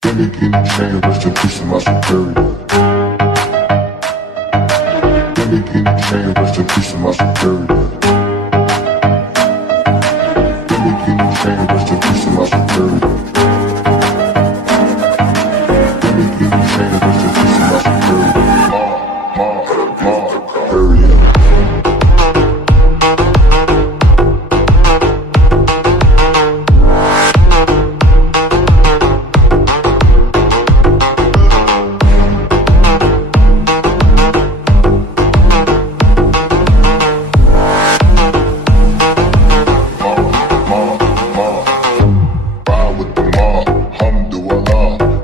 Beginner chain, rest in peace to my superior. Beginner chain, rest in peace to my superior. Beginner chain, rest in peace to my superior. Beginner chain, rest in peace to my superior. Superior.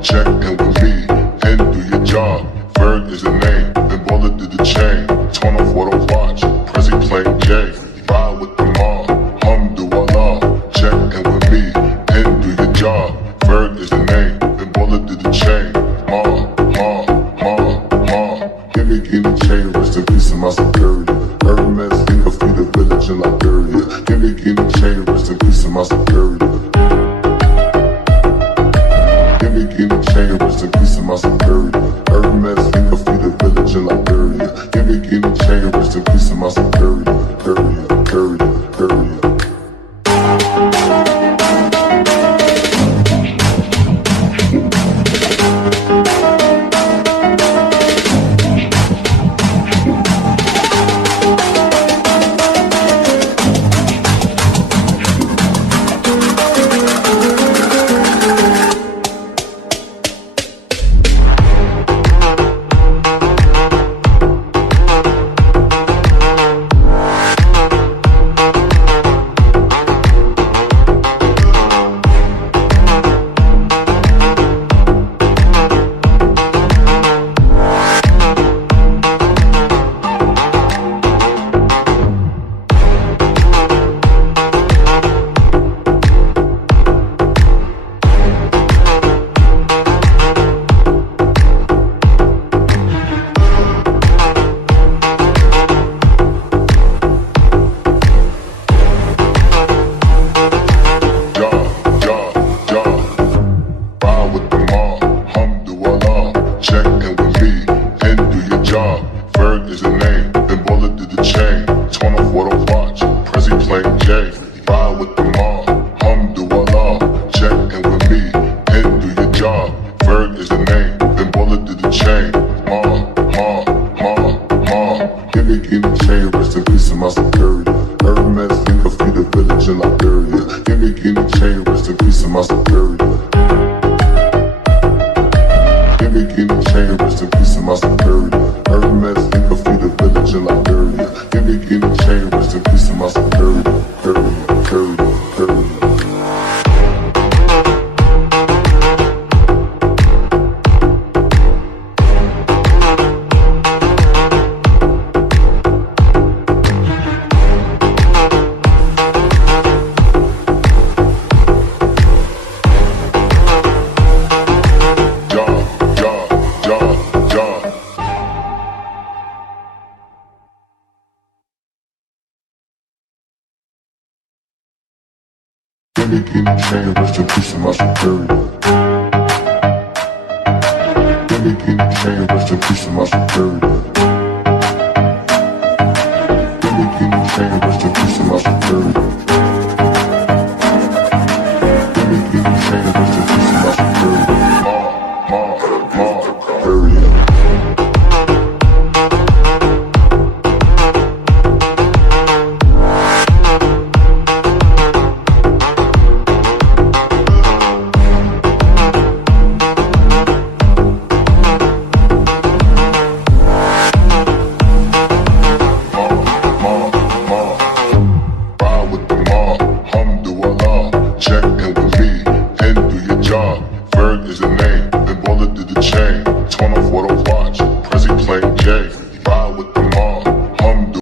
Check in with me and do your job. Ferg is the name, then bullet to the chain. Torn off what I watch, Prezi playing J. Ride with the mob, alhamdulillah. Check in with me and do your job. Ferg is the name, then bullet to the chain. Give me the chain, rest in peace to my superior. Hermes, think of the village in Liberia. Give me the chain, rest in peace to my superior. Beginner chain, rest in peace to my superior. Hermes, think of the village in Liberia. Give me beginner chain, rest in peace to my superior. Check in with me and do your job. Ferg is the name, then bullet to the chain. Torn off what I watch, Prezi playing J. Ride with the mob, alhamdulillah. Check in with me and do your job. Ferg is the name, then bullet to the chain. Give me the chain, rest in peace to my superior. Hermes, think of the village in Liberia. Give me the chain, rest in peace to my superior. Beginner chain, rest in peace to my superior. Hermes, think of the village in Liberia. Give me beginner chain, rest in peace to my superior. Beginner chain, rest in peace to my superior. Beginner chain, rest in peace to my superior.